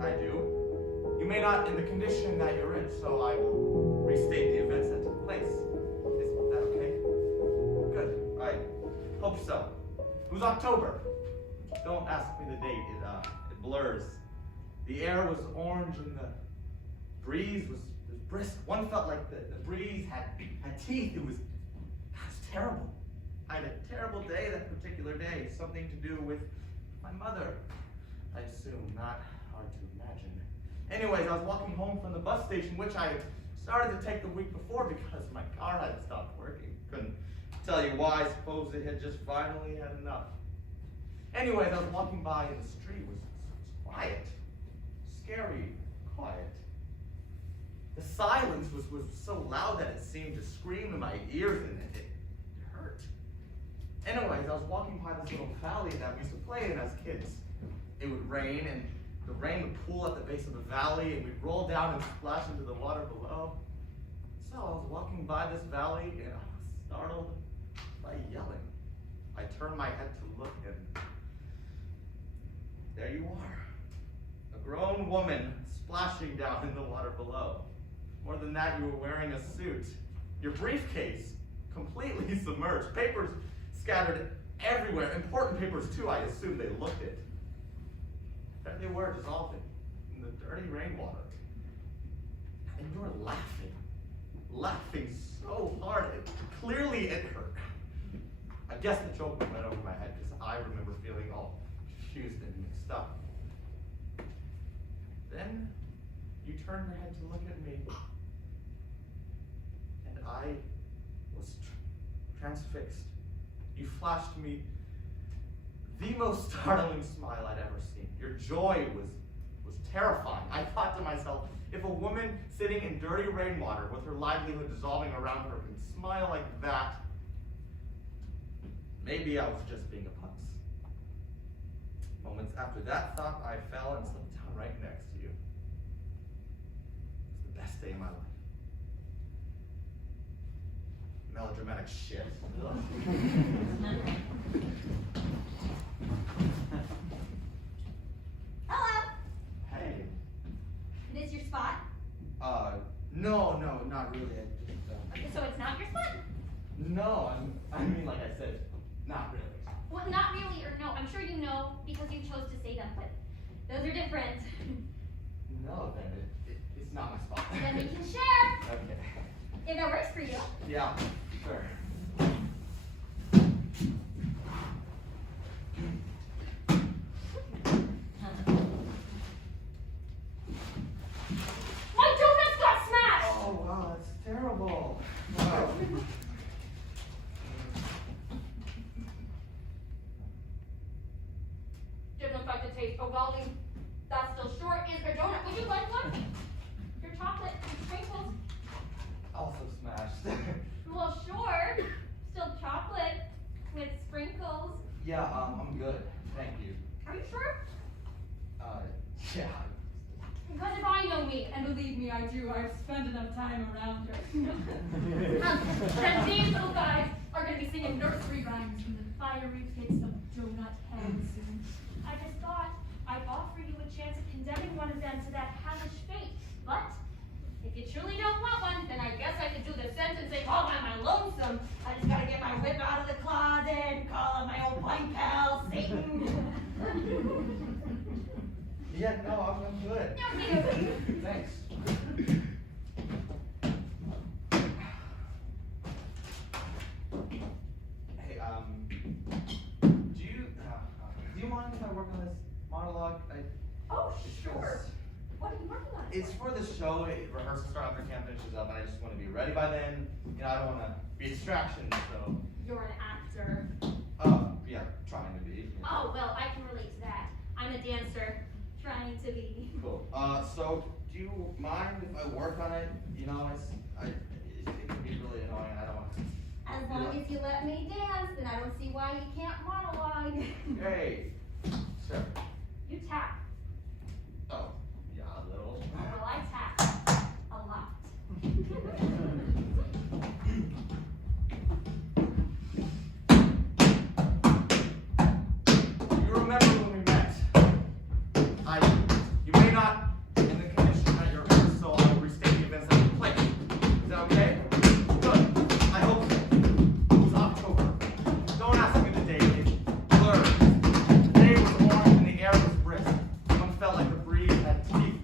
I do. You may not in the condition that you're in, so I will restate the events that took place. Is that okay? Good. I hope so. It was October. Don't ask me the date. It blurs. The air was orange and the breeze was brisk. One felt like the breeze had teeth. It was terrible. I had a terrible day that particular day. Something to do with my mother, I assume. Not hard to imagine. Anyways, I was walking home from the bus station, which I started to take the week before because my car had stopped working. Couldn't tell you why. I suppose it had just finally had enough. Anyways, I was walking by and the street was quiet. Scary quiet. The silence was so loud that it seemed to scream in my ears, and it hurt. Anyways, I was walking by this little valley that we used to play in as kids. It would rain, and the rain would pool at the base of the valley, and we'd roll down and splash into the water below. So I was walking by this valley, and I was startled by yelling. I turned my head to look, and there you are. A grown woman splashing down in the water below. More than that, you were wearing a suit. Your briefcase completely submerged. Papers scattered everywhere. Important papers, too, I assume they looked it. There they were, dissolving in the dirty rainwater. And you were laughing so hard. Clearly it hurt. I guess the joke went over my head because I remember feeling all confused and mixed up. Then you turned your head to look at me, and I was transfixed. You flashed me the most startling smile I'd ever seen. Your joy was terrifying. I thought to myself, if a woman sitting in dirty rainwater with her livelihood dissolving around her can smile like that, maybe I was just being a putz. Moments after that thought, I fell and slipped down right next to you. It was the best day of my life. Melodramatic shit. Hello. Hey. This your spot? No, not really. So it's not your spot? No, I mean, like I said, not really. Well, not really or no. I'm sure you know because you chose to say them, but those are different. No, then it's not my spot. Then we can share. Okay. If that works for you. Yeah, sure. My donuts got smashed! Oh, wow, that's terrible. Wow. Didn't affect the taste. Oh, well, that's still short is a donut. Would you like one? Your chocolate and sprinkles. Also smashed. Well, sure. Still chocolate with sprinkles. Yeah, I'm good. Thank you. Are you sure? Yeah. Because if I know me, and believe me, I do, I've spent enough time around her. Then these little guys are going to be singing nursery rhymes from the fiery pits of donut hell soon. I just thought I'd offer you a chance of condemning one of them to that hellish fate. But if you truly don't want one, then I guess I could do the sentencing all by my lonesome. I just gotta get my whip out of the closet and call up my old pine pal, Satan. Yeah, no, I'm good. Yeah, me. Thanks. Hey, do you mind if I work on this monologue? Oh, sure. What are you working on? It's for the show, rehearsal start after camp finishes up, and I just want to be ready by then. You know, I don't want to be a distraction, so. You're an actor. Yeah, trying to be. You know. Oh, well, I can relate to that. I'm a dancer, trying to be. Cool. So do you mind if I work on it? You know, it can be really annoying. I don't want to. As long as you let me dance, then I don't see why you can't monologue. Hey, sure. You tap. Oh, yeah, a little. Well, I tap a lot. You remember when we met? You may not in the condition that you're in, so I will restate the events that took place. Is that okay? Good. I hope so. It was October. Don't ask me the date. It's blurred. The day was warm and the air was brisk. One felt like the breeze had teeth.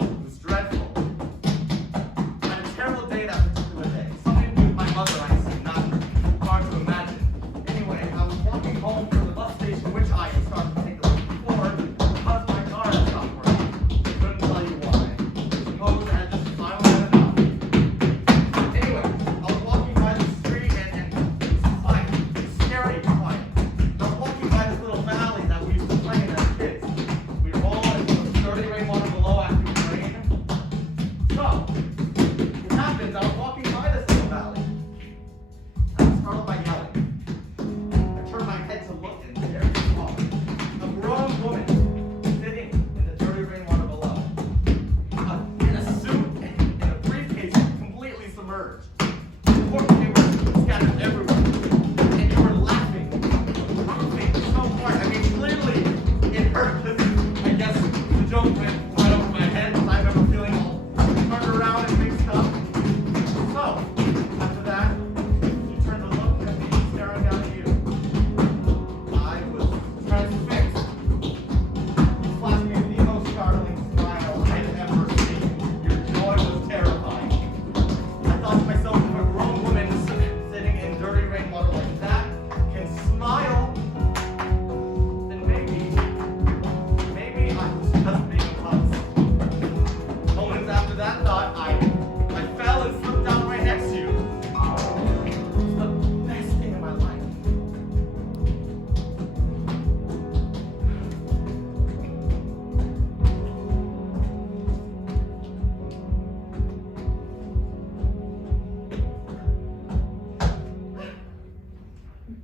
It was dreadful. I had a terrible day that particular day. Something to do with my mother, I see. Not hard to imagine. Anyway, I was walking home from the bus station, which I had started to take the week before, because my car had stopped working. Couldn't tell you why. Suppose I had just finally had enough. Anyway, I was walking by the street and it was quiet. It was scary quiet. I was walking by this little valley that we used to play in as kids. We roll into the dirty rainwater below after it rained. So, what happens? I was walking by this little valley. I was startled by yelling. I turned my head to look, and there she was, a grown woman sitting in the dirty rainwater below, in a suit and in a briefcase, completely submerged. Poor papers scattered everywhere, and you were laughing so hard. I mean, clearly it hurt. I guess the joke went right over my head, because I remember feeling all turned around and mixed up. So, after that, you turned to look at me, staring down at you. I was transfixed. You flashed me the most startling smile I had ever seen. Your joy was terrifying. I thought to myself, if a grown woman sitting in dirty rainwater like that can smile, then maybe I was just being a puss. Moments after that thought, I fell and slipped down right next to you. It was the best thing in my life.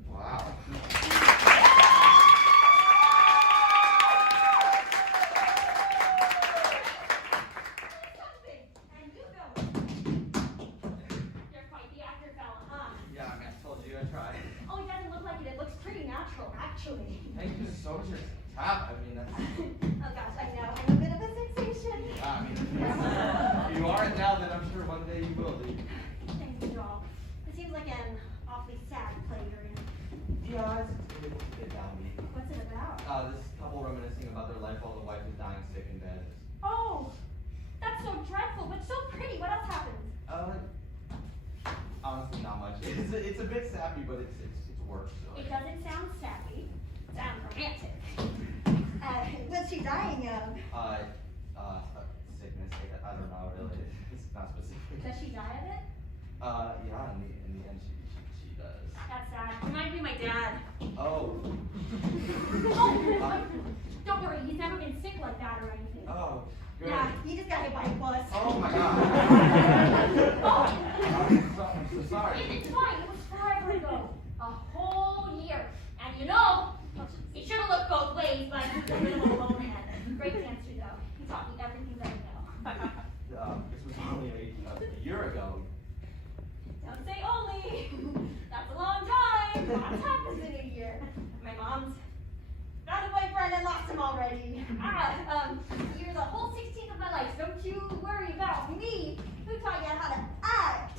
Wow. And you know it. You're quite the actor fella, huh? Yeah, I told you I tried. Oh, it doesn't look like it. It looks pretty natural, actually. Thank you so much for your tap. I mean, that's. Oh gosh, I know. I'm a bit of a sensation. I mean, if you aren't now, then I'm sure one day you will be. Thank you, doll. It seems like an awfully sad play you're in. Yeah, it's a bit downbeat. What's it about? This couple reminiscing about their life while the wife is dying sick in bed. Oh, that's so dreadful, but so pretty. What else happens? Honestly, not much. It's a bit sappy, but it's worse. So. It doesn't sound sappy. It sounds romantic. What's she dying of? Sickness. I don't know really. It's not specific. Does she die of it? Yeah. In the end, she does. That's sad. Reminds me of my dad. Oh. Oh, don't worry. He's never been sick like that or anything. Oh. Good. Yeah, he just got hit by a bus. Oh my God. Oh. I'm so sorry. It's fine. It was forever ago. A whole year. And you know, he should have looked both ways, but he's a little bonehead. Great dancer, though. He taught me everything that I know. This was only a year ago. Don't say only. That's a long time. Lots happens in a year. My mom's Got a boyfriend and lost him already. you're the whole 16th of my life. Don't you worry about me. Me? Who taught you how to act?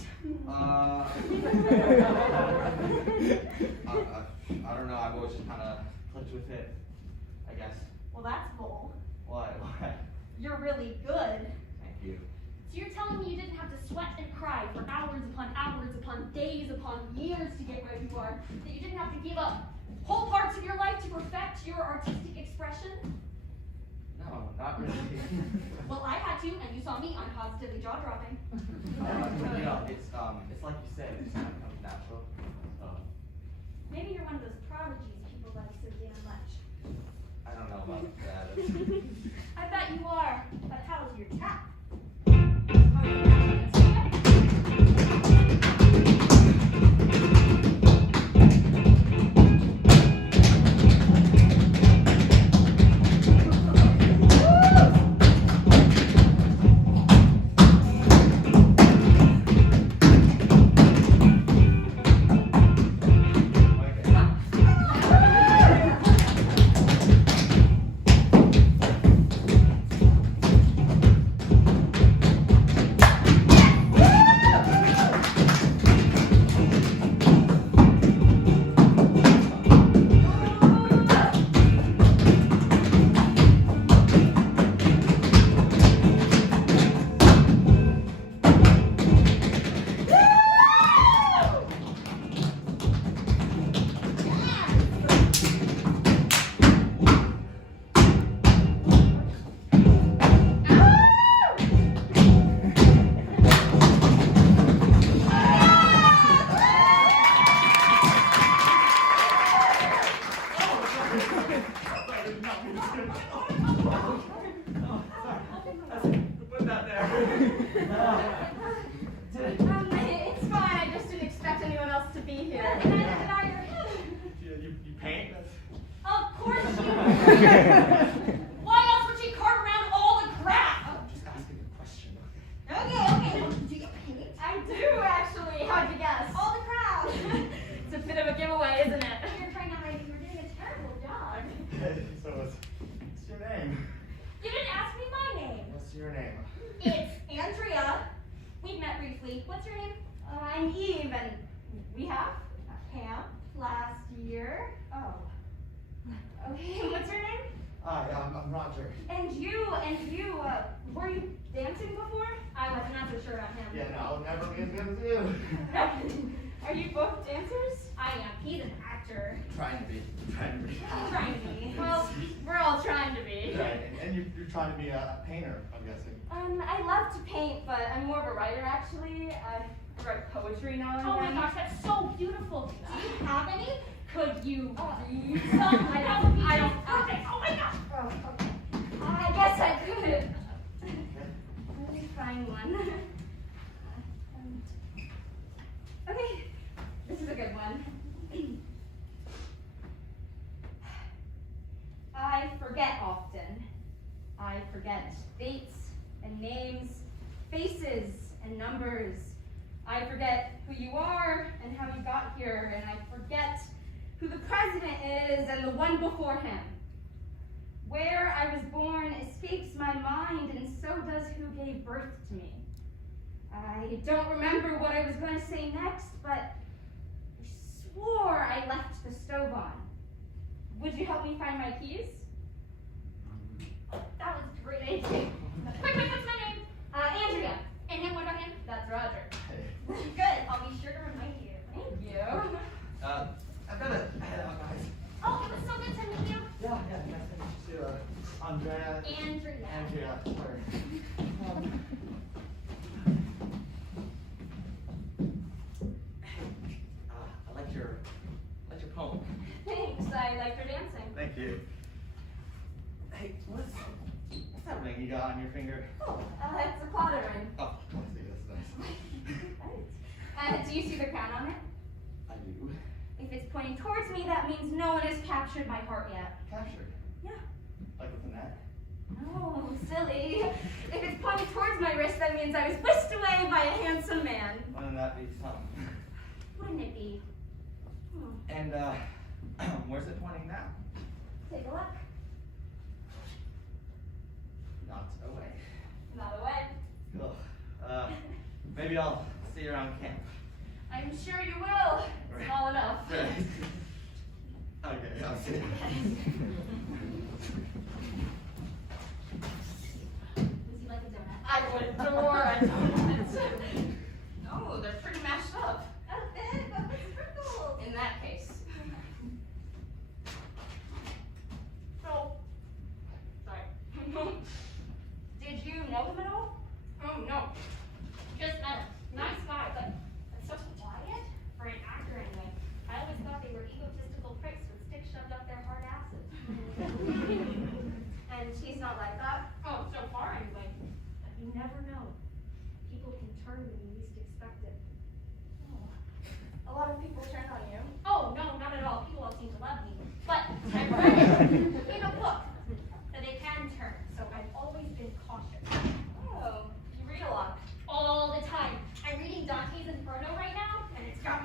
I don't know. I've always just kind of clicked with it, I guess. Well, that's bold. What? You're really good. Thank you. So you're telling me you didn't have to sweat and cry for hours upon days upon years to get where you are? That you didn't have to give up whole parts of your life to perfect your artistic expression? No, No, not really. Well, I had to, and you saw me. I'm positively jaw-dropping. You know, it's like you said, it just kind of comes natural. Maybe you're one of those prodigies people like so damn much. I don't know about that. I bet you are. But how's your tap? Put that there. It's fine. I just didn't expect anyone else to be here. You paint? Of course you would. Why else would she cart around all the crap? I'm just asking a question. Okay. Do you paint? I do, actually. How'd you guess? All the crowd. It's a bit of a giveaway, isn't it? You're trying to hide that you were doing a terrible job. So what's your name? You didn't ask me my name. What's your name? It's Andrea. We've met briefly. What's your name? I'm Eve, and we have a camp last year. Oh. Okay, what's your name? Hi, I'm Roger. And you, were you dancing before? I wasn't not so sure about him. Yeah, no, I'll never be as good as you. Are you both dancers? I am. He's an actor. Trying to be. Trying to be. Well, we're all trying to be. Right, and you're trying to be a painter, I'm guessing. I love to paint, but I'm more of a writer actually. I write poetry now and Oh my then. gosh, that's so beautiful. Do you have any? Could you read I some? don't. Okay. Oh my gosh. Oh, okay. I guess I could. Let me find one. Okay, this is a good one. I forget often. I forget dates and names, faces and numbers. I forget who you are and how you got here, and I forget who the president is and the one before him. Where I was born escapes my mind, and so does who gave birth to me. I don't remember what I was going to say next, but I swore I left the stove on. Would you help me find my keys? That was great. Quick, what's my name? Andrea. And him, what about him? That's Roger. Hey. Good, I'll be sure to remind you. Thank you. I've got to head out, guys. Oh, it was so good to meet you. Yeah, nice to meet you too. Andrea. Andrea. Sorry. I like your poem. Thanks, I like your dancing. Thank you. Hey, what's that ring you got on your finger? Oh, it's a closet ring. Oh, I see, that's nice. Right. Do you see the crown on it? I do. If it's pointing towards me, that means no one has captured my heart yet. Captured. Yeah. Like with the net? No, silly. If it's pointing towards my wrist, that means I was whisked away by a handsome man. Wouldn't that be something? Wouldn't it be? And, where's it pointing now? Take a look. Not away. Not away. Cool. Maybe I'll see you around camp. I'm sure you will. It's small enough. Okay, I'll see you. Does he like a donut? I would adore a donut. No, they're pretty mashed up. A bit, but with sprinkles. In that case. No. Sorry.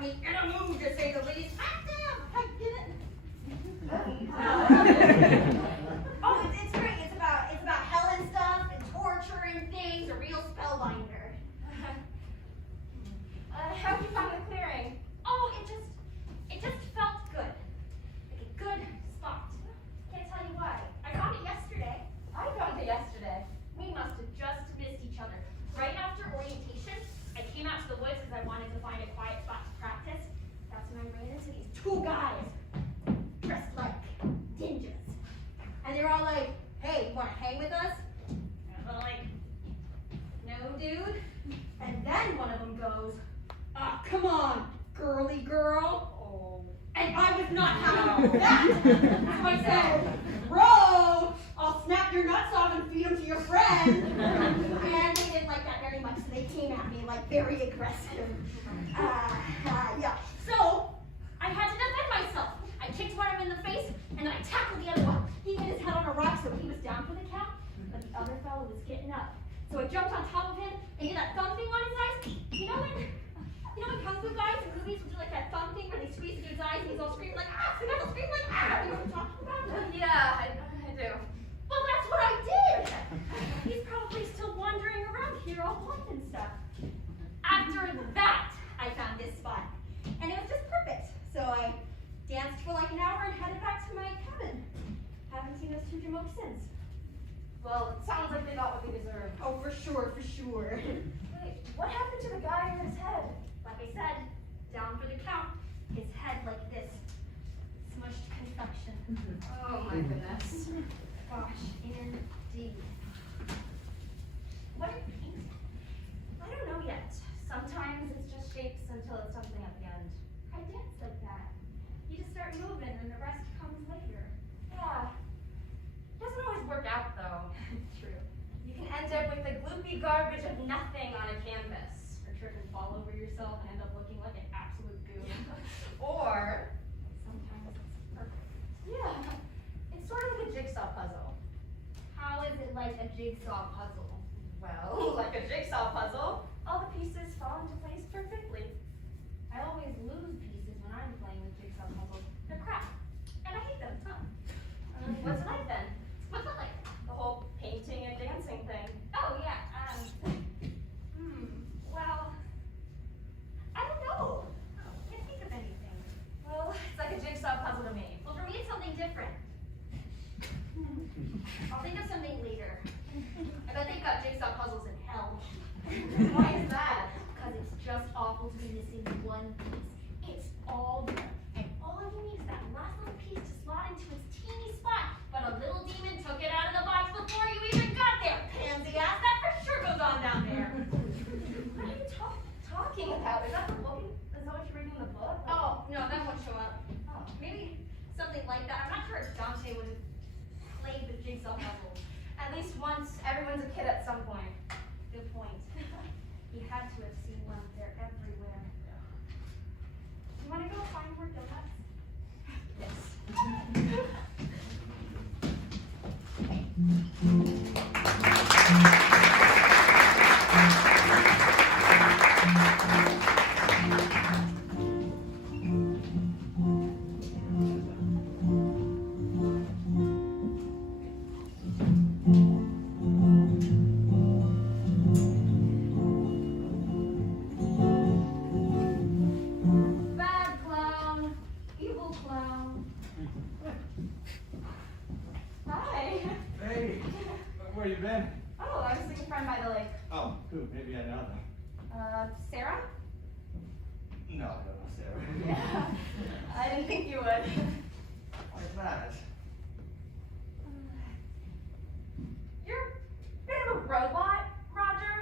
certainly in a mood to say the least. Ah, damn, I get it. Oh, it's great. It's about hell and stuff and torture and things. A real spellbinder. How'd you find the clearing? Oh, it just felt good. Like a good spot. Can't tell you why. I found it yesterday. I found it yesterday. We must have just missed each other. Right after orientation, I came out to the woods because I wanted to find a quiet spot to practice. That's when I ran into these two guys dressed like ninjas. And they're all like, hey, you want to hang with us? And I'm like, no, dude. And then one of them goes, ah, come on, girly girl. Oh. And I was not having that. So I said, bro, I'll snap your nuts off and feed them to your friend. And they didn't like that very much, so they came at me like very aggressive. Yeah. So I had to defend myself. I kicked one of them in the face, and then I tackled the other one. He hit his head on a rock, so he was down for the count, but the other fellow was getting up. So I jumped on top of him and did that thumb thing on his eyes. You know when kung fu guys in movies will do like that thumb thing where they squeeze into his eyes and he's all screaming like, ah, so he'll scream like, ah. You know what I'm talking about? Yeah, I do. Well, that's what I did. He's probably still wandering around here all alone and stuff. After that, I found this spot, and it was just perfect. So I danced for like an hour and headed back to my cabin. Haven't seen those two jamokes since. Well, it sounds like they got what they deserve. Oh, for sure, for sure. Wait, what happened to the guy on his head? Like I said, down for the count. His head like this. Smushed confection. Oh my goodness. Gosh, indeed. What are painting? I don't know yet. Sometimes it's just shapes until it's something at the end. I dance like that. You just start moving and the rest comes later. Yeah. Doesn't always work out though. True. You can end up with the gloopy garbage of nothing on a canvas, or trip and fall over yourself and end up looking like an absolute goo. Or sometimes it's perfect. Yeah. It's sort of like a jigsaw puzzle. How is it like a jigsaw puzzle? Well, like a jigsaw puzzle, all the pieces fall into place perfectly. I always lose pieces when I'm playing with jigsaw puzzles. They're crap. And I hate them, huh? What's it like then? What's it like? The whole painting and dancing thing. Oh, yeah. Well, I don't know. Can't think of anything. Well, it's like a jigsaw puzzle to me. Well, for me, it's something different. I'll think of something later. I bet they've got jigsaw puzzles in hell. Why is that? Because it's just awful to be missing one piece. It's all there. And all you need is that last little piece to slot into its teeny spot. But a little demon took it out of the box before you even got there. Pansy ass, that for sure goes on down there. What are you talking about? Is that the book? Is that what you're reading in the book? Oh, no, that won't show up. Oh, maybe something like that. I'm not sure if Dante would have played with jigsaw puzzles. At least once, everyone's a kid at some point. Good point. He had to have seen one. They're everywhere. You want to go find more donuts? Yes. Sarah? No, I don't know Sarah. Yeah, I didn't think you would. Why is that? You're a bit of a robot, Roger.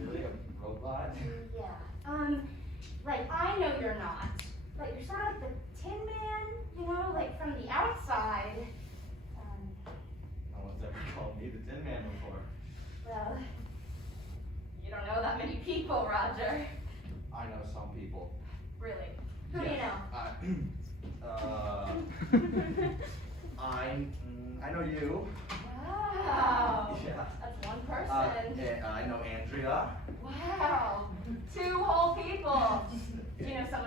Really? A robot? Yeah. Like, I know you're not. But you're sort of like the Tin Man, you know, like from the outside. No one's ever called me the Tin Man before. Well, you don't know that many people, Roger. I know some people. Really? Who do you know? I know you. Wow. Yeah. That's one person. I know Andrea. Wow. 2 whole people. Do you know someone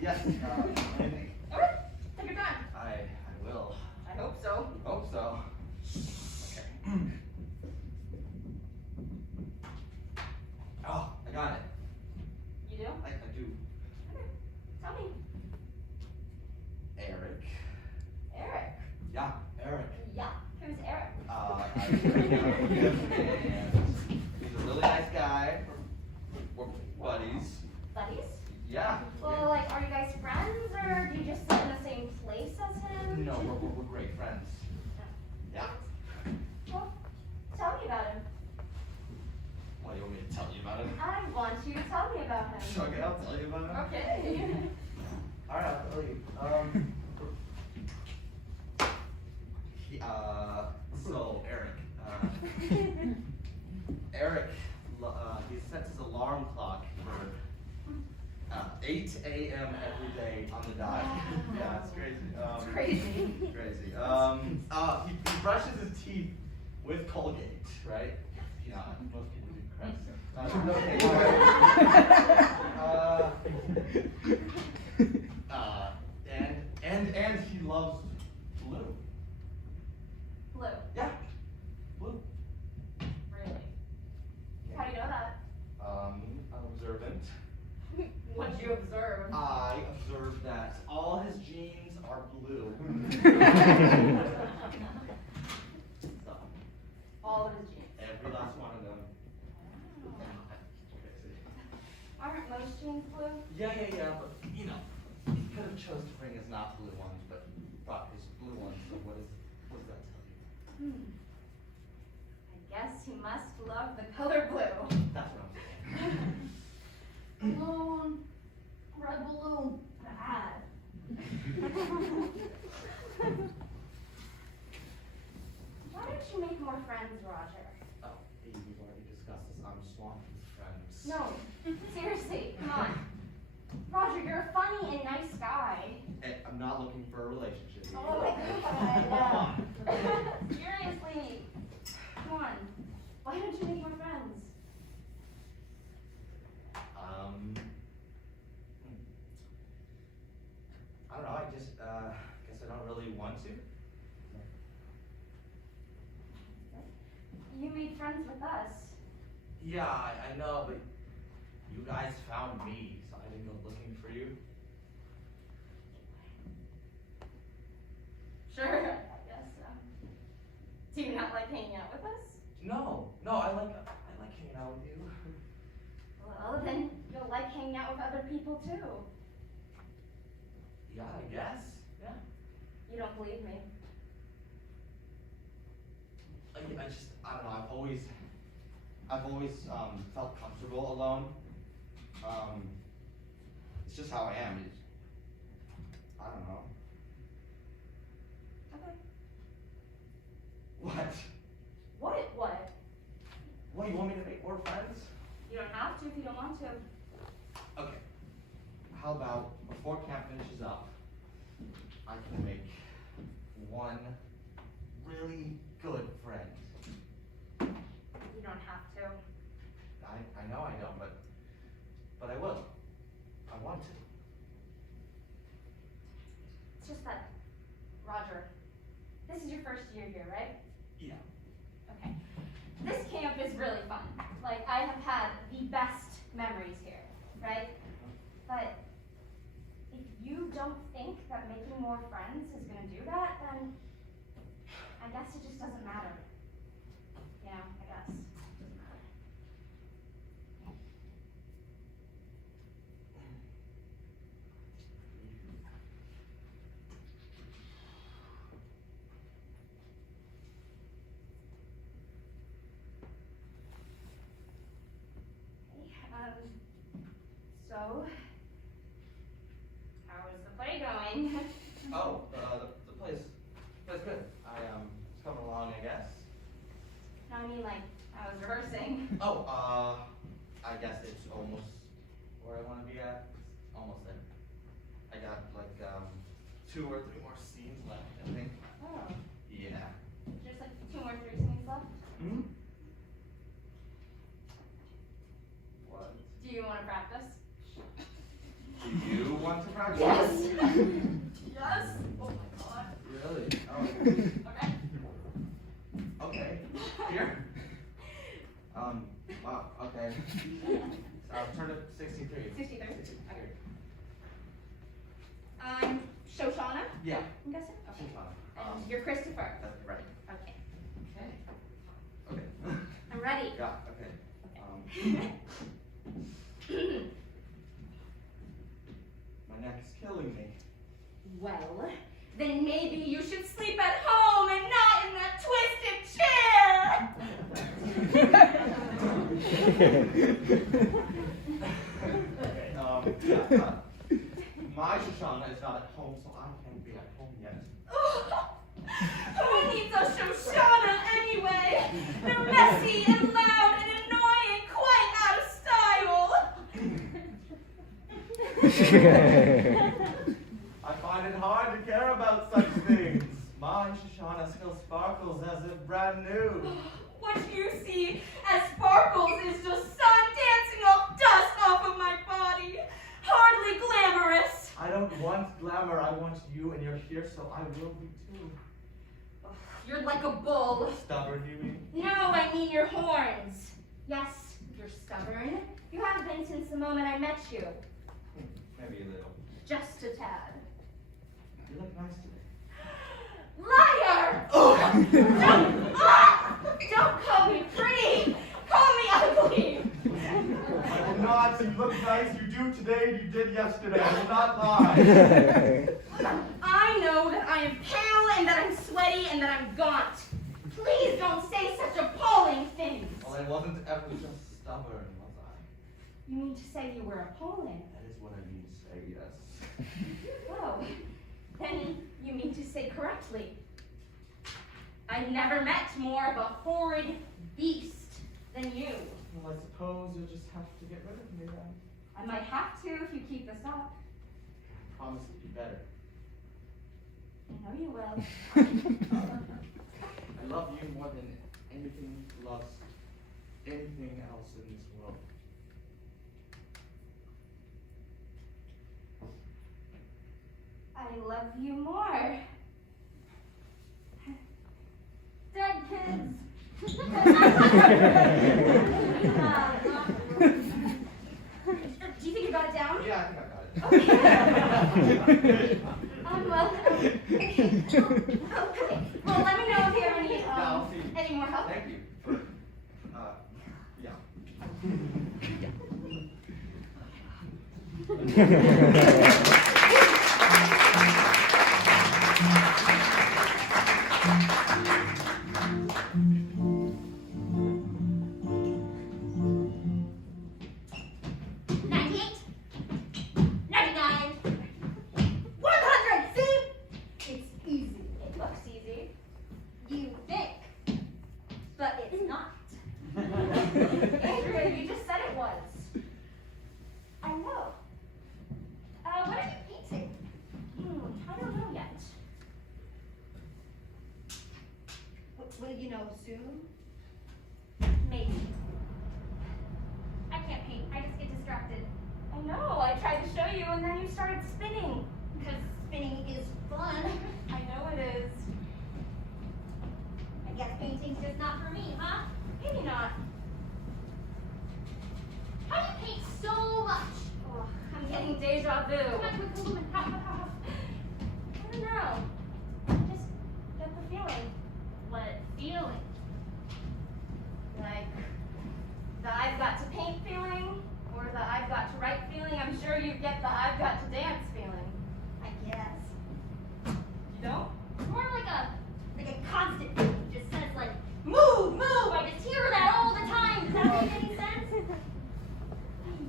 Yes, anything. Okay, take your time. I will. I hope so. Hope so. Okay. Oh, I got it. You do? I do. Okay, tell me. Eric. Eric. Yeah, Eric. Yeah, who's Eric? He's a really nice guy. We're buddies. Buddies? Yeah. Well, like, are you guys friends, or do you just live in the same place as him? No, we're great friends. Yeah. Well, tell me about him. What do you want me to tell you about him? I want you to tell me about him. Okay, I'll tell you about him. Okay. All right, I'll tell you. So Eric. Eric, he sets his alarm clock for 8 a.m. every day on the dot. Yeah, it's crazy. It's crazy. Crazy. He brushes his teeth with Colgate, right? You know, most people do and he loves blue. Blue. Yeah, blue. Really? How do you know that? Observant. What'd you observe? I observed that all his jeans are blue. So, All of his jeans. every last one of them. Aren't most jeans blue? Yeah, but you know, he could have chose to bring his not blue ones, but brought his blue ones. So what does that tell you? I guess he must love the color blue. That's what I'm saying. Balloon. Red balloon. Bad. Why don't you make more friends, Roger? Oh, we've already discussed this. I'm swamped with friends. No, seriously, come on. Roger, you're a funny and nice guy. Hey, I'm not looking for a relationship here. Oh my God. Seriously. Come on. Why don't you make more friends? I don't know. I just guess I don't really want to. You made friends with us. Yeah, I know, but you guys found me, so I didn't go looking for you. Sure, I guess so. Do you not like hanging out with us? No, I like hanging out with you. Well, then you'll like hanging out with other people too. Yeah, I guess. Yeah. You don't believe me. I don't know. I've always felt comfortable alone. It's just how I am. I don't know. Okay. What? What? What, you want me to make more friends? You don't have to if you don't want to. Okay. How about before camp finishes up, I can make one really good friend. You don't have to. I know I don't, but I will. I want to. It's just that, Roger, this is your first year here, right? Yeah. Okay. This camp is really fun. Like, I have had the best memories here, right? But if you don't think that making more friends is going to do that, then I guess it just doesn't matter. You know, I guess it doesn't matter. So, how is the play going? Oh, the play's good. It's coming along, I guess. No, I mean, like, I was rehearsing. Oh, I guess it's almost where I want to be at. It's almost there. I got like 2 or 3 more scenes left, I think. Oh. Yeah. There's like 2 or 3 scenes left. Hmm. What? Do you want to practice? Do you want to practice? Yes. Yes. Oh my god. Really? Oh. Okay. Okay. Here. Wow. Okay. Turn to 63. 63. Okay. I'm Shoshana, Yeah. I'm guessing? Okay. Shoshana. And you're Christopher. That's right. Okay. Okay. I'm ready. Yeah. Okay. My neck's killing me. Well, then maybe you should sleep at home and not in that twisted chair. Okay. My Shoshana is not at home, so I can't be at home yet. Who needs a Shoshana anyway? They're messy and loud and annoying, quite out of style. I find it hard to care about such things. My Shoshana still sparkles as if brand new. What you see as sparkles is just sun dancing off dust off of my body. Hardly glamorous. I don't want glamour, I want you, and you're here, so I will be too. You're like a bull. Stubborn, you mean? No, I mean your horns. Yes, you're stubborn. You have been since the moment I met you. Maybe a little. Just a tad. You look nice today. Liar! Don't call me pretty! Call me ugly! I will not. You look nice. You do today and you did yesterday. I will not lie. I know that I am pale and that I'm sweaty and that I'm gaunt. Please don't say such appalling things. Well, I wasn't ever just stubborn, was I? You mean to say you were appalling? That is what I mean to say, yes. Oh, then you mean to say correctly. I've never met more of a horrid beast than you. Well, I suppose you'll just have to get rid of me then. I might have to if you keep this up. I promise it'll be better. I know you will. I love you more than anything loves anything else in this world. I love you more. Dead kids. Do you think you got it down? Yeah, I think I got it. Okay. Well, let me know if you have I'll see. any more help. Thank you for, Andrea, you just said it was. I know. What are you painting? I don't know yet. Will you know soon? Maybe. I can't paint. I just get distracted. I know. I tried to show you and then you started spinning. Because spinning is fun. I know it is. I guess painting's just not for me, huh? Maybe not. How do you paint so much? Oh, I'm getting deja vu. Come on, come on. How? I don't know. Just get the feeling. What feeling? Like the I've got to paint feeling or the I've got to write feeling. I'm sure you get the I've got to dance feeling. I guess. You don't? More like a constant thing. It just says like, move, move. I just hear that all the time. Does that make any sense?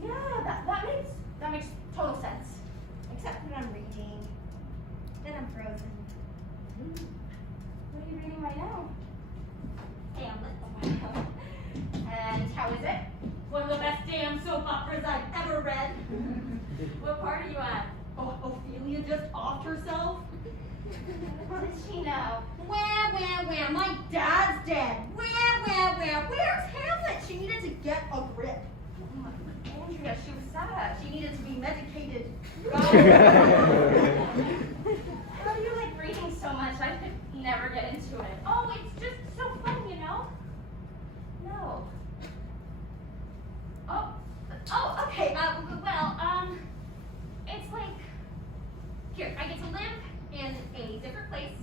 Yeah, that makes total sense. Except when I'm reading. Then I'm frozen. What are you reading right now? Hamlet. And how is it? One of the best damn soap operas I've ever read. What part are you at? Oh, Ophelia just offed herself? What does she know? Where? My dad's dead. Where? Where's Hamlet? She needed to get a grip. Andrea, she was sad. She needed to be medicated. Why do you like reading so much? I could never get into it. Oh, it's just so fun, you know? No. Oh, okay. It's like, here, I get to live in a different place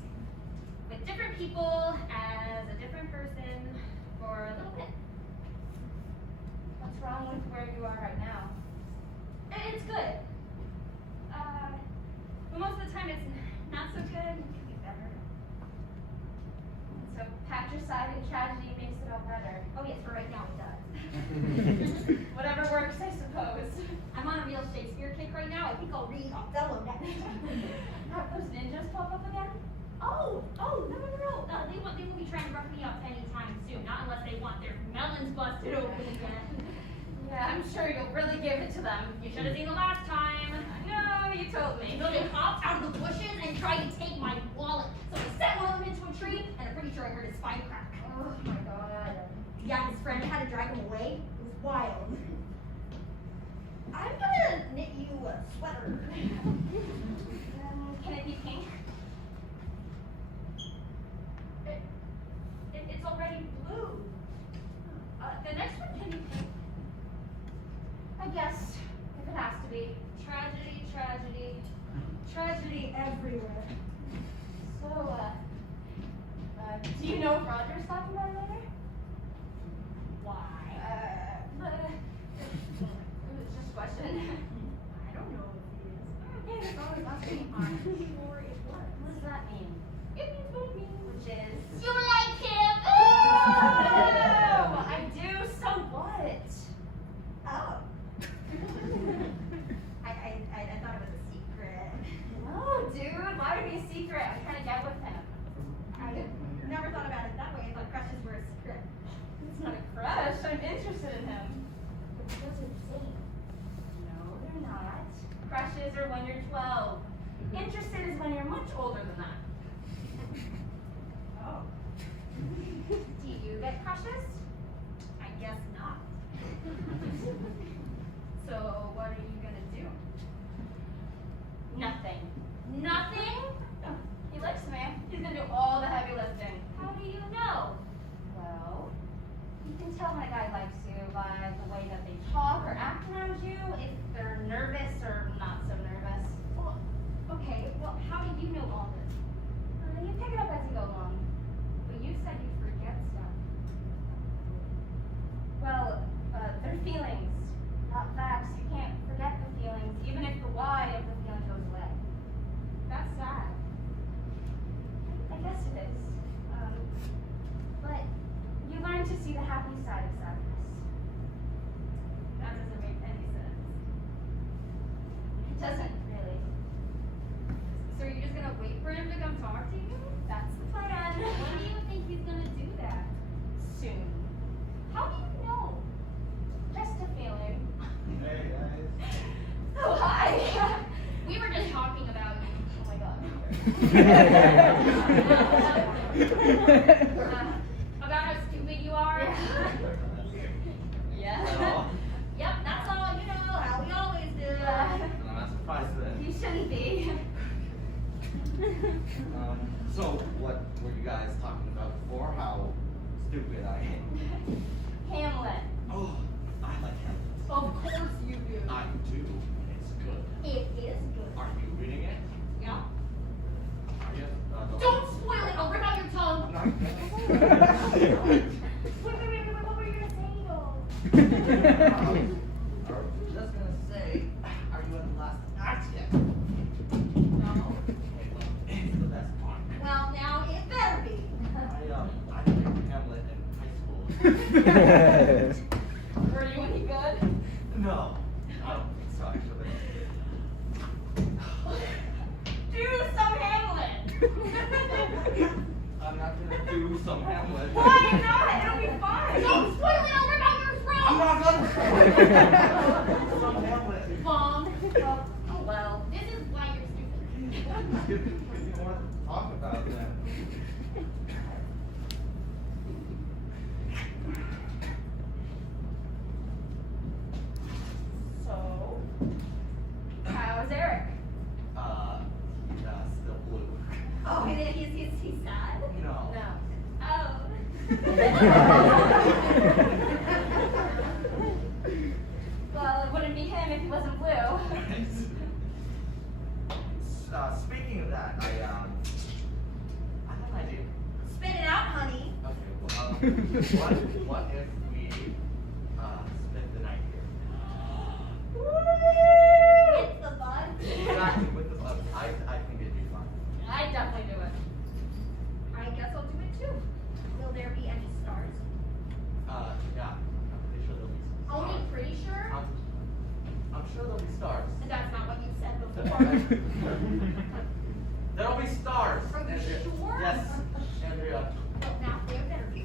with different people as a different person for a little bit. What's wrong with where you are right now? It's good. But most of the time it's not so good. It could be better. So patricide and tragedy makes it all better. Oh yes, for right now it does. Whatever works, I suppose. I'm on a real Shakespeare kick right now. I think I'll read Othello next. Have those ninjas pop up again? Oh, no. They will be trying to rough me up anytime soon. Not unless they want their melons busted open again. Yeah, I'm sure you'll really give it to them. You should have seen the last time. No, you told me. So they hopped out of the bushes and tried to take my wallet. So I set one of them into a tree, and I'm pretty sure I heard his spine crack. Oh my god. Yeah, his friend had to drag him away. It was wild. I'm gonna knit you a sweater. Can it be pink? It's already blue. The next one can be pink. I guess, if it has to be. Tragedy everywhere. So, do you know if Roger's stopping by later? Why? It was just a question. I don't know if he is. Okay, that's all I was asking. I'm sure it was. What does that mean? It means what it means. Which is? You like him! Oh, I do, so what? Oh. I thought it was a secret. No, dude, why would it be a secret? I'm trying to get with him. I never thought about it that way. I thought crushes were a secret. It's not a crush, I'm interested in him. But it doesn't say. No, they're not. Crushes are when you're 12. Interested is when you're much older than that. Oh. Do you get crushes? I guess not. So, what are you gonna do? Nothing. Nothing? He likes me. He's gonna do all the heavy lifting. How do you know? Well, you can tell when a guy likes you by the way that they talk or act around you, if they're nervous or not so nervous. Well, okay. Well, how do you know all this? You pick it up as you go along. But you said you forget stuff. Well, they're feelings, not facts. You can't forget the feelings, even if the why of the feeling goes away. That's sad. I guess it is. But you learn to see the happy side of sadness. That doesn't make any sense. It doesn't really. So you're just gonna wait for him to come talk to you? That's the plan. When do you think he's gonna do that? Soon. How do you know? Just a feeling. Hey guys. Oh, hi. We were just talking about you. Oh my god. About how stupid you are. Yeah. Yep, that's all. You know how we always do. I'm not surprised then. You shouldn't be. So, what were you guys talking about before? How stupid I am? Hamlet. Oh, I like Hamlet. Of course you do. I do. It's good. It is good. Are you reading it? Yeah. Are you? Don't spoil it. I'll rip out your tongue. I'm not gonna. Wait. What were you gonna say though? I was just gonna say, are you in the last act yet? No. Okay, well, it's the best part. Well, now it better be. I played Hamlet in high school. Were you any good? No, I don't think so actually. Do some Hamlet. I'm not gonna do some Hamlet. Why not? It'll be fun. Don't spoil it. I'll rip out your throat. I'm not gonna some Hamlet. Mom. Oh well. This is why you're stupid. Give me more to talk about then. So, how's Eric? Well, it wouldn't be him if he wasn't blue. Speaking of that, I have an idea. Spit it out, honey. Okay, well, what if we spend the night here? With the bud. Exactly, with the bug. I think it'd be fun. I'd definitely do it. I guess I'll do it too. Will there be any stars? Yeah, I'm pretty sure there'll be some stars. Only pretty sure? I'm sure there'll be stars. That's not what you said before. There'll be stars. Are you Andrea. sure? Yes, Andrea. Well, now there better be.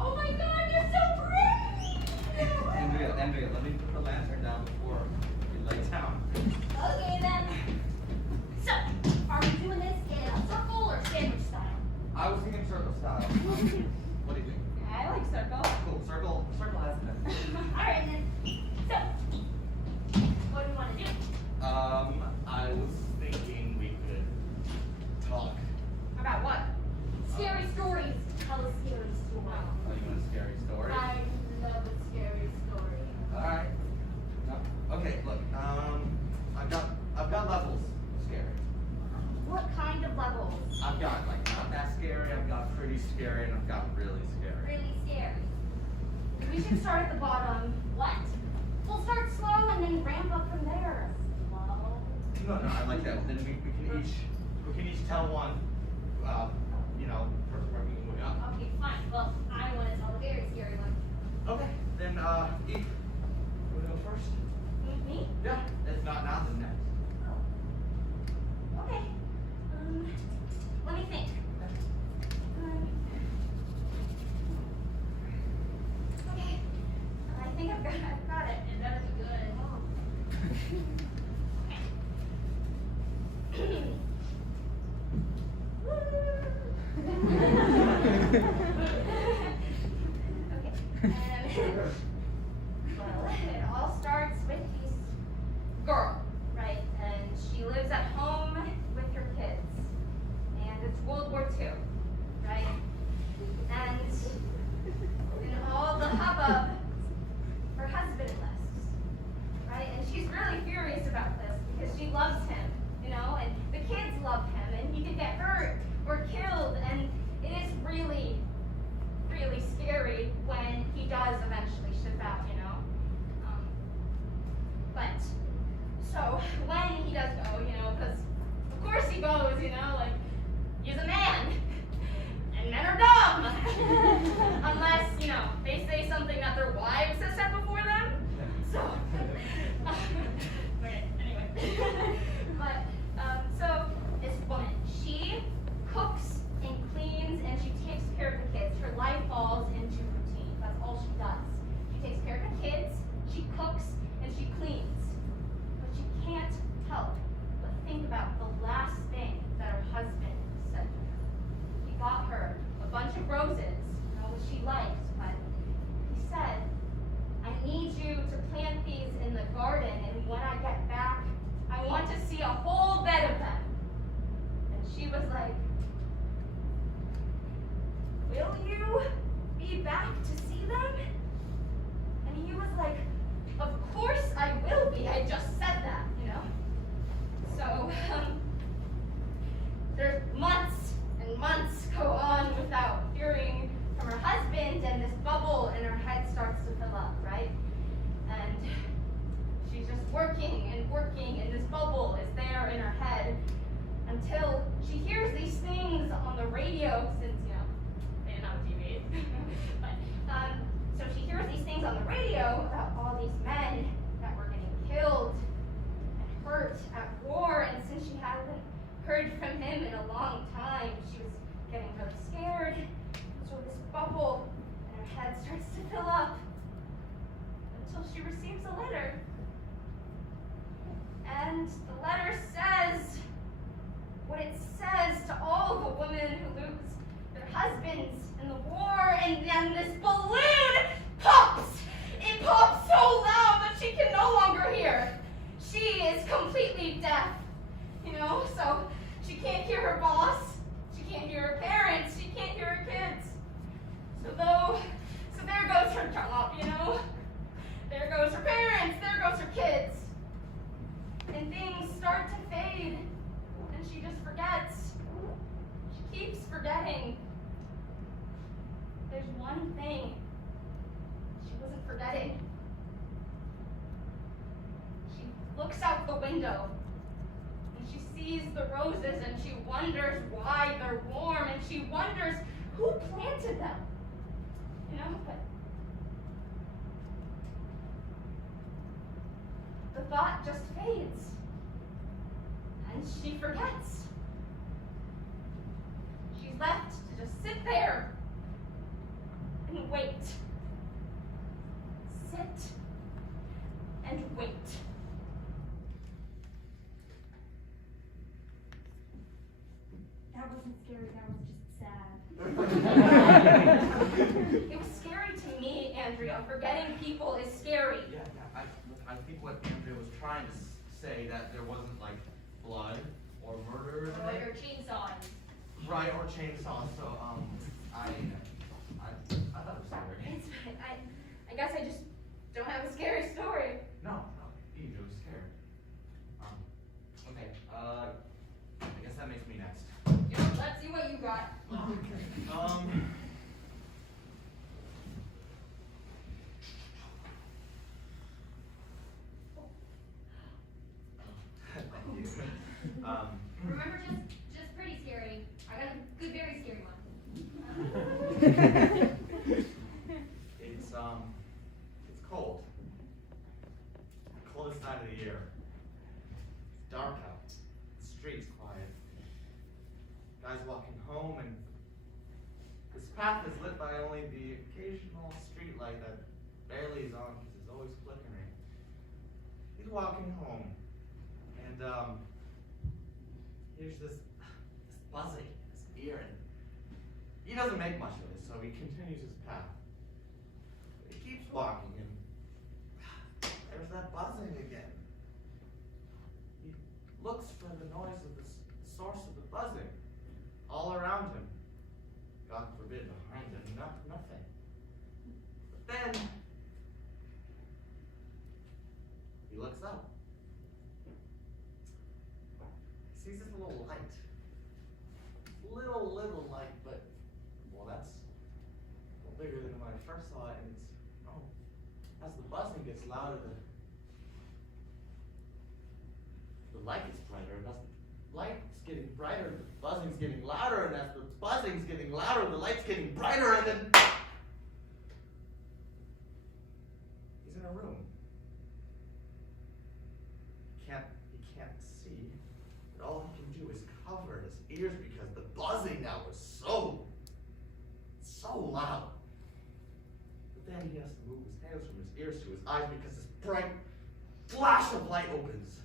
Oh my God, you're so pretty! Andrea, let me put the lantern down before we lay down. Okay then. So, are we doing this in a circle or sandwich style? I was thinking circle style. What do you think? I like circle. Cool. Circle has this. Alright then. So, what do we want to do? I was thinking we could talk. About what? Scary stories. Tell a scary story. Oh, you want a scary story? I love a scary story. Alright. No. Okay, look, I've got levels of scary. What kind of levels? I've got like not that scary, I've got pretty scary, and I've got really scary. Really scary. We should start at the bottom. What? We'll start slow and then ramp up from there. Slow. No, I like that. Then we can each tell one from moving up. Okay, fine. Well, I want to tell a very scary one. Okay, then Eve, you wanna go first? Me? Yeah. If not now, then next. Oh. Okay. Let me think. Okay. I think I've got it. It better be good. Well, it all starts with this girl, right? And she lives at home with her kids. And it's World War II, right? And in all the hubbub, her husband enlists, right? And she's really furious about this because she loves him, and the kids love him, and he could get hurt or killed, and it is really, really scary when he does eventually ship out, But, so, when he does go, because of course he goes, like, he's a man, and men are dumb, unless, they say something that their wives have said before them, so, okay, anyway, but, so, this woman, she cooks and cleans, and she takes care of the kids. Her life falls into routine. That's all she does. She takes care of the kids, she cooks, and she cleans. But she can't help but think about the last thing that her husband said to her. He got her a bunch of roses, which she liked, but he said, I need you to plant these in the garden, and when I get back, I want to see a whole bed of them. And she was like, will you be back to see them? And he was like, of course I will be. I just said that, So, there's months and months go on without hearing from her husband, and this bubble in her head starts to fill up, right? And she's just working, and this bubble is there in her head until she hears these things on the radio, since, they didn't have TV. But, so she hears these things on the radio about all these men that were getting killed and hurt at war, and since she hasn't heard from him in a long time, she was getting really scared. So this bubble in her head starts to fill up until she receives a letter. And the letter says what it says to all the women who lose their husbands in the war, and then this balloon pops! It pops so loud that she can no longer hear. She is completely deaf, so she can't hear her boss, she can't hear her parents, she can't hear her kids. So there goes her job, There goes her parents, there goes her kids. And things start to fade, and she just forgets. She keeps forgetting. There's one thing she wasn't forgetting. She looks out the window, and she sees the roses, and she wonders why they're warm, and she wonders who planted them. But the thought just fades, and she forgets. She's left to just sit there and wait. Sit and wait. That wasn't scary, that was just sad. It was scary to me, Andrea. Forgetting people is scary. Yeah, I think what Andrea was trying to say, that there wasn't like blood or murder. Or chainsaws. Right, or chainsaws. So I thought it was scary. I guess I just don't have a scary story. No, you was scared. Okay, I guess that makes me next. Let's see what you got. Thank you. Remember, just pretty scary. I got a good, very scary one. It's cold. Coldest night of the year. Dark out. The streets quiet. Guys walking home, and this path is lit by only the occasional street light that barely is on because it's always flickering. He's walking home, and here's this buzzing in his ear, and he doesn't make much of it, so he continues his path. He keeps walking, and there's that buzzing again. He looks for the noise of the source of the buzzing all around him. God forbid, behind him, nothing. But then he looks up. He sees this little light. Little light, but, well, that's a little bigger than when I first saw it, and it's, as the buzzing gets louder, the light gets brighter, and as the light's getting brighter, the buzzing's getting louder, and as the buzzing's getting louder, the light's getting brighter, and then he's in a room. He can't see, but all he can do is cover his ears because the buzzing now is so loud. But then he has to move his hands from his ears to his eyes because this bright flash of light opens.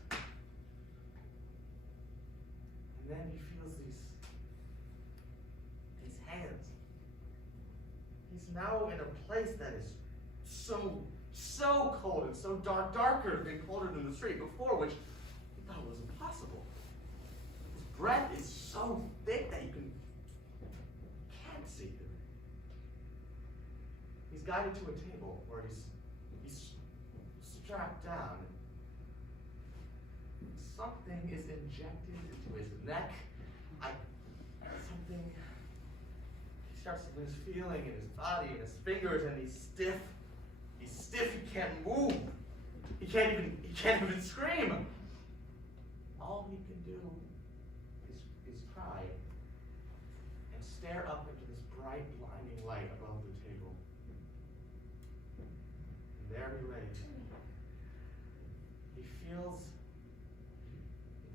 And then he feels these hands. He's now in a place that is so cold and so darker and colder than the street before, which he thought was impossible. His breath is so thick that you can't see him. He's guided to a table where he's strapped down. Something is injected into his neck. He starts to lose feeling in his body and his fingers, and he's stiff. He can't move. He can't even scream. All he can do is cry and stare up into this bright, blinding light above the table. And there he lays. He feels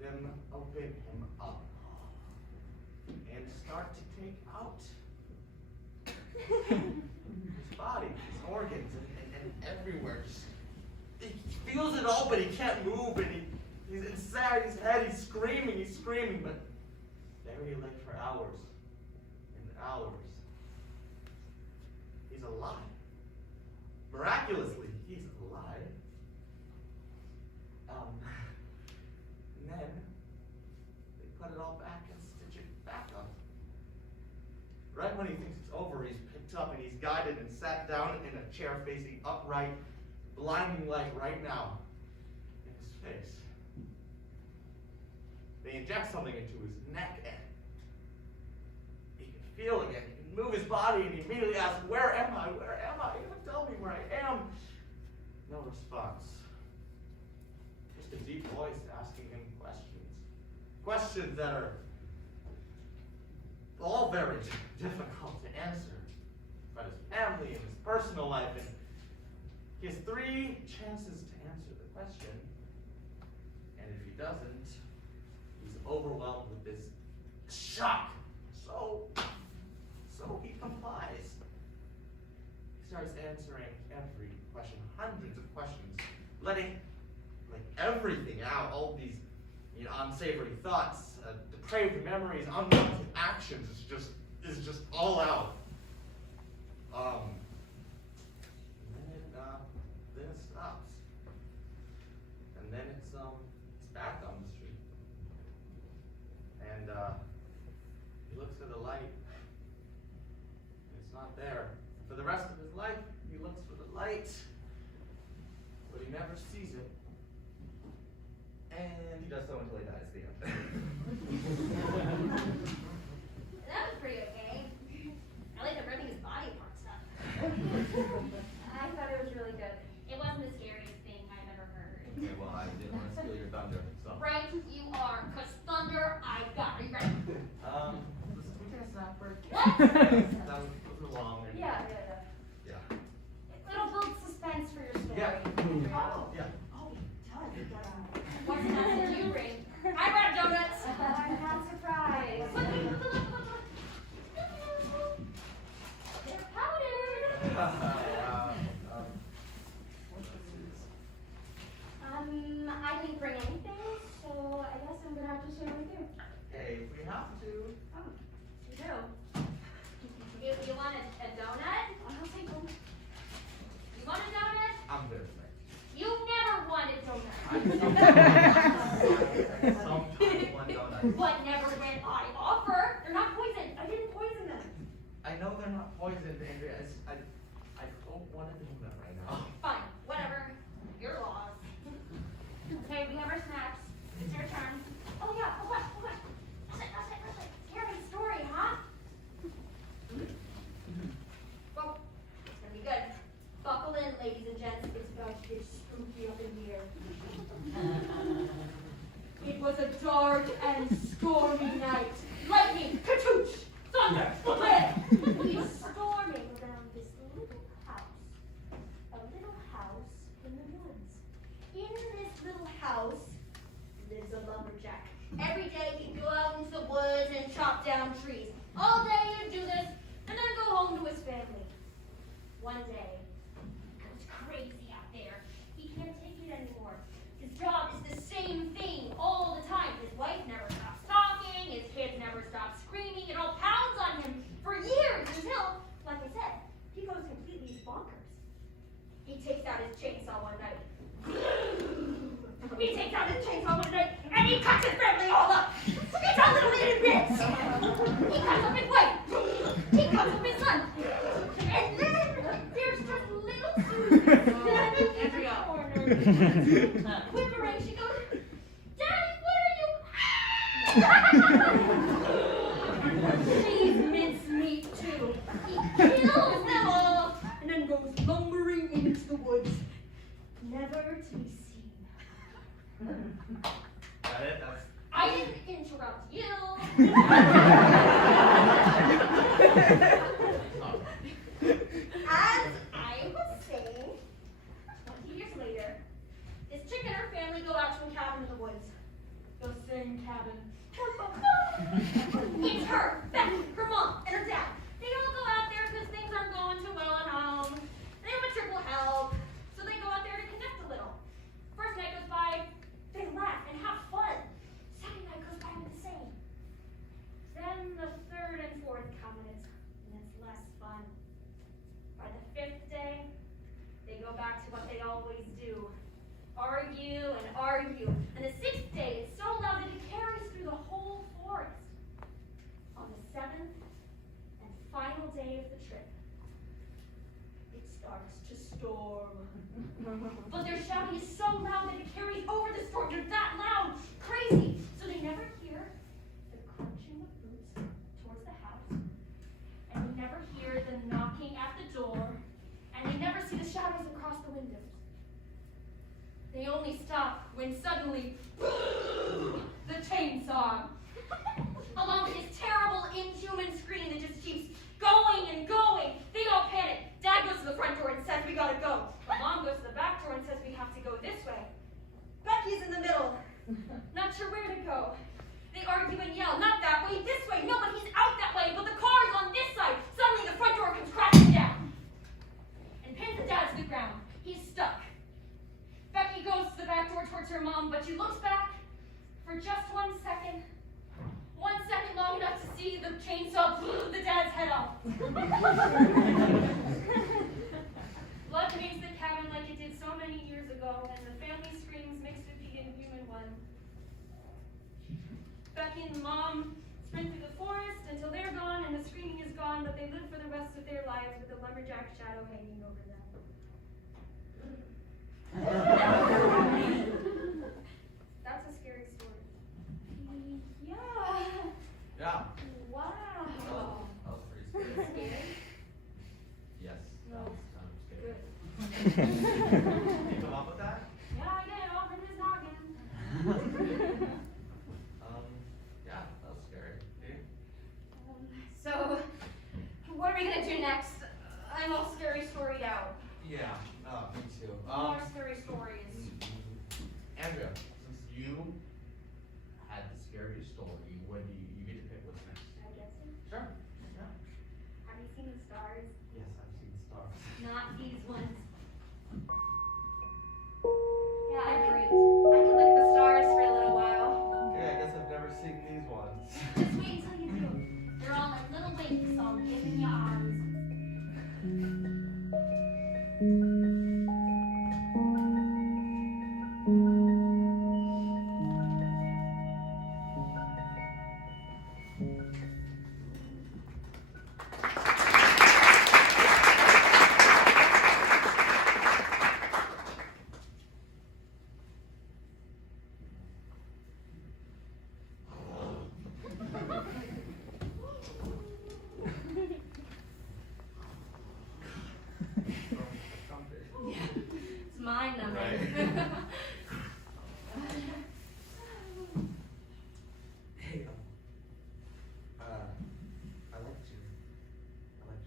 them open him up and start to take out. His body, his organs, and everywhere. He feels it all, but he can't move, and he's inside his head, he's screaming, but there he lay for hours and hours. He's alive. Miraculously, he's alive. And then they put it all back and stitch it back up. Right when he thinks it's over, he's picked up and he's guided and sat down in a chair facing upright, blinding light right now in his face. They inject something into his neck and he can feel again. He can move his body and he immediately asks, "Where am I? Where am I? You tell me where I am." No response. Just a deep voice asking him questions. Questions that are all very difficult to answer about his family and his personal life. And he has 3 chances to answer the question. And if he doesn't, he's overwhelmed with this shock. So he complies. He starts answering every question, hundreds of questions, letting everything out, all these unsavory thoughts, depraved memories, unwanted actions. It's just all out. Then it stops, and then it's back on the street, and he looks for the light, and it's not there. For the rest of his life, he looks for the light, but he never sees it. And he does so until he dies at the end. That was pretty okay. I like the ripping his body apart stuff. I thought it was really good. It wasn't the scariest thing I've ever heard. Okay, well, I didn't want to steal your thunder, so. Right, you are, 'cause thunder, I got. Are you ready? Can we take a snack break? What? That was long. And, Yeah. It'll build suspense for your story. Yeah. Oh. Yeah. Oh, tell it. What's the message you bring? I brought donuts. I'm not surprised. They're powdered. I didn't bring anything, so I guess I'm gonna have to share with you. Hey, we have to. Oh, you do. You want a donut? I'll take one. You want a donut? I'm good. Thanks. You've never wanted donuts. Sometimes one donut. But never when I offer. They're not poisoned. I didn't poison them. I know they're not poisoned, Andrea. I don't want a donut right now. Fine, whatever. Your laws. Okay, we have our snacks. It's your turn. Oh yeah, what? Scary story, huh? Well, it's gonna be good. Buckle in, ladies and gents. It's about to get spooky up in here. It was a dark and stormy night. Lightning, katoosh, thunder, flip. He's storming around this little house. A little house in the woods. In this little house lives a lumberjack. Every day he'd go out into the woods and chop down trees. All day he'd do this, and then go home to his family. One day, it was crazy out there. He can't take it anymore. His job is the same thing all the time. His wife never stops talking, his kids never stop screaming. It all pounds on him for years until, like I said, he goes completely bonkers. He takes out his chainsaw one night. And he cuts his family all up. It's all little bits. He cuts up his wife. He cuts up his son. And then there's just little Susan standing in the corner. Quivering, she goes, "Daddy, what are you?" She's mincemeat too. He kills them all and then goes lumbering into the woods, never to be seen. Got it? That's... I didn't interrupt you. As I was saying, 20 years later, this chick and her family go out to a cabin in the woods. The same cabin. It's her, Becky, her mom, and her dad. argue and argue. And the 6th day, it's so loud that it carries through the whole forest. On the 7th and final day of the trip, it starts to storm. But their shouting is so loud that it carries over the storm. They're that loud, crazy. So they never hear the crunching of boots towards the house. And they never hear the knocking at the door. And they never see the shadows across the windows. They only stop when suddenly, the chainsaw. Along with this terrible, inhuman scream that just keeps going and going. They all panic. Dad goes to the front door and says, we gotta go. Mom goes to the back door and says, we have to go this way. Becky's in the middle, not sure where to go. They argue and yell, not that way, this way. No, but he's out that way, but the car's on this side. Suddenly the front door comes crashing down and pins the dad to the ground. He's stuck. Becky goes to the back door towards her mom, but she looks back for just 1 second. 1 second long enough to see the chainsaw blew the dad's head off. Blood paints the cabin like it did so many years ago, and the family screams mixed with the inhuman one. Becky and Mom sprint through the forest until they're gone and the screaming is gone, but they live for the rest of their lives with the lumberjack shadow hanging over them. That's a scary story. Yeah. Yeah. Wow. That was pretty scary. Scary? Yes, No. that was kind of scary. Good. Did you come up with that? Yeah, I did. All from his noggin. Yeah, that was scary. Yeah. So, what are we gonna do next? I'm all scary storied out. Yeah, me too. More scary stories. Andrea, since you had the scariest story, what do you get to pick what's next? I guess so. Sure. Yeah. Have you seen the stars? Yes, I've seen stars. Not these ones. Yeah, great. I could look at the stars for a little while. Okay, I guess I've never seen these ones. Just wait until you do. They're all like little winks all giving you arms. It's mine, number. Right. Hey, I liked your story.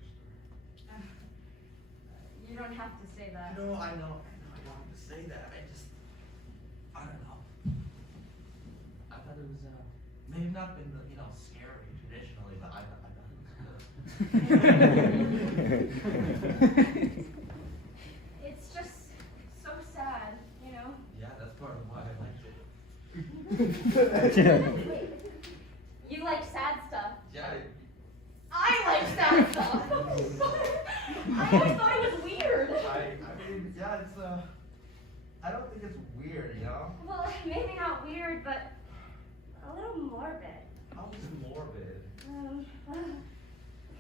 You don't have to say that. No, I know. I don't have to say that. I don't know. I thought it was, maybe not been, scary traditionally, but I thought it was good. It's just so sad, you know? Yeah, that's part of why I liked it. You like sad stuff. Yeah, I like sad stuff. I always thought it was weird. Yeah, it's, I don't think it's weird, Well, maybe not weird, but a little morbid. How is it morbid?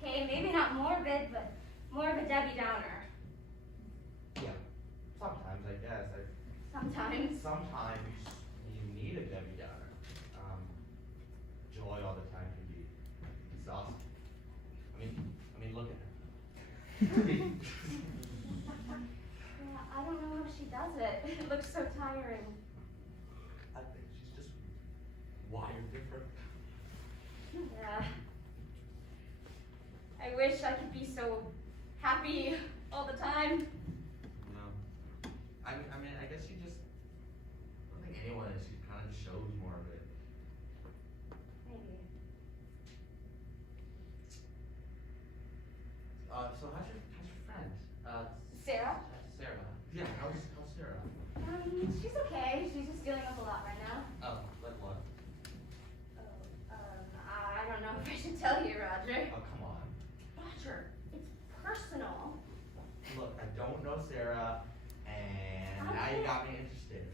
Okay, maybe not morbid, but more of a Debbie Downer. Yeah, sometimes, I guess. Sometimes. Sometimes you need a Debbie Downer. Joy all the time can be exhausting. I mean, look at her. Yeah, I don't know how she does it. It looks so tiring. I think she's just wired different. Yeah. I wish I could be so happy all the time. no. I mean, I guess I don't think anyone is. She kind of just shows more of it. Maybe. So how's your friend? Sarah? Sarah. Yeah, how's Sarah? She's okay. She's just dealing with a lot right now. Oh, like what? I don't know if I should tell you, Roger. Oh, come on. Roger, it's personal. Look, I don't know Sarah, and now you got me interested.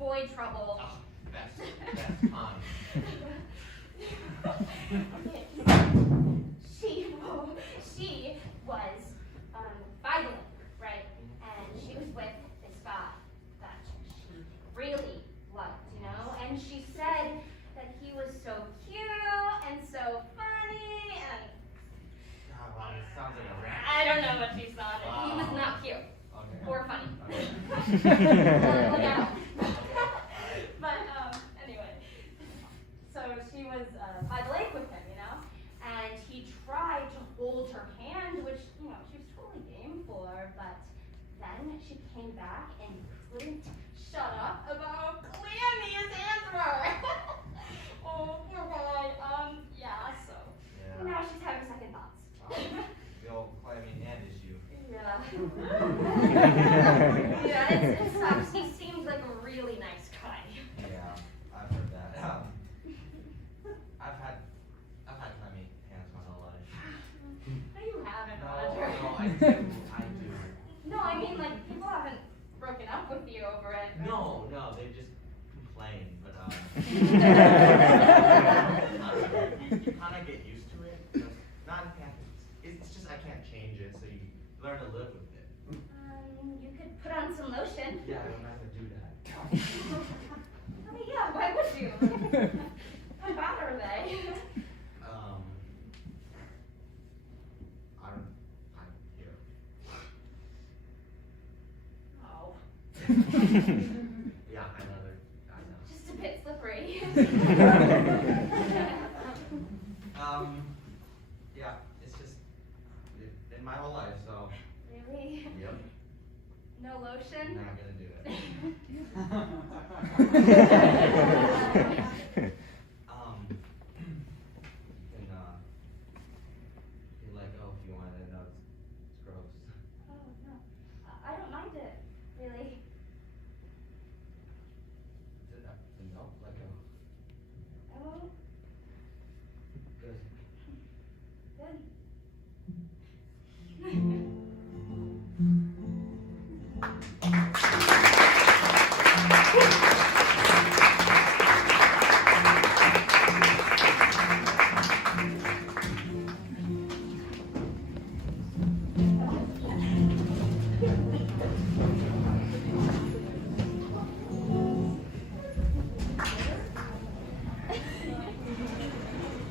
boy trouble. Oh, that's fine. She was by the lake, right? And she was with this guy that she really liked, you know? And she said that he was so cute and so funny and God, wow, this sounds like a rap. I don't know what she saw. He was Wow. not cute Okay. or funny. Okay. Look out. But anyway, so she was by the lake with him, you know, and he tried to hold her hand, which she was totally game for. But then she came back and couldn't shut up about clamming his hands to her. Oh, poor guy. Yeah. So Yeah. now she's having second thoughts. The old clammy hand issue. Yeah. Yeah, it sucks. He seemed like a really nice guy. Yeah, I've heard that. I've had clammy hands my whole life. No, you haven't, No, Roger. I do. No, I mean, like, people haven't broken up with you over it. Right? No, they just complain, but you kind of get used to it. It's just I can't change it, so you learn to live with it. You could put on some lotion. Yeah, I'm not gonna do that. I mean, yeah, why would you? How bad are they? I'm here. Oh, Yeah, I know. just a bit slippery. Yeah, it's just in my whole life, so. Really? Yep. No lotion? Not gonna do it.